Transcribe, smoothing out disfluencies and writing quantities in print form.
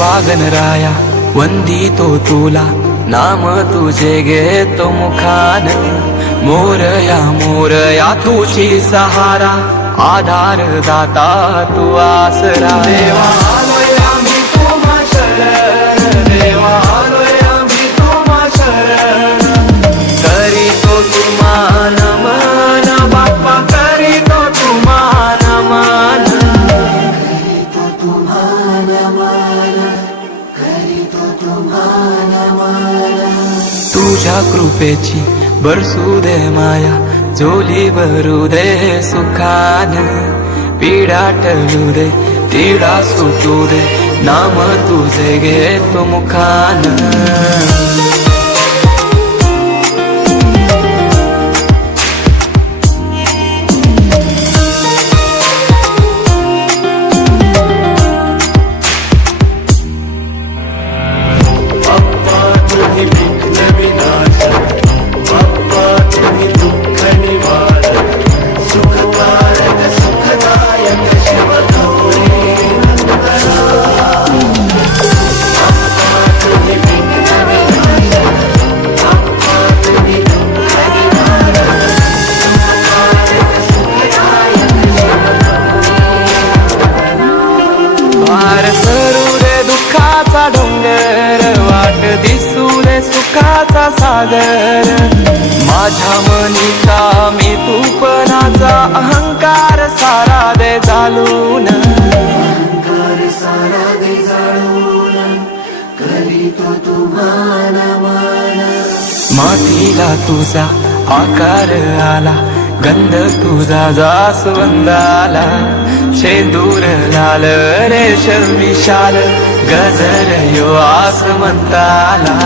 देवा गणराया वंदितो तुला, नाम तुझे घेतो मुखान. मोरया तुझी सहारा, आधार दाता तू आसरा. देवा आलोय आम्ही तुम्हा शरण, देवा आलोय आम्ही तुम्हा शरण. करीतो तुम्हा नमन बाप्पा, करीतो तुम्हा नमन. करीतो तुम्हा नमन, करीतो तुम्हा नमन. तुझ्या कृपेची बरसू दे माया, झोली भरू दे सुखान. पीडा टळू दे, तिडा सुटू दे, नाम तुझे घेतो मुखान. डोंगर वाट दिसू दे सुखाचा सागर. माझ्या मनीचा मी तूपणाचा अहंकार सारा दे जाळून. अहंकार सारा दे जाळून, करीतो तुम्हा नमन. मातीला तुझा आकार आला, गंध तुझा जास्वंदाला. शेंदूर लाल रेशमी शाल, गजर यो आसमंताला.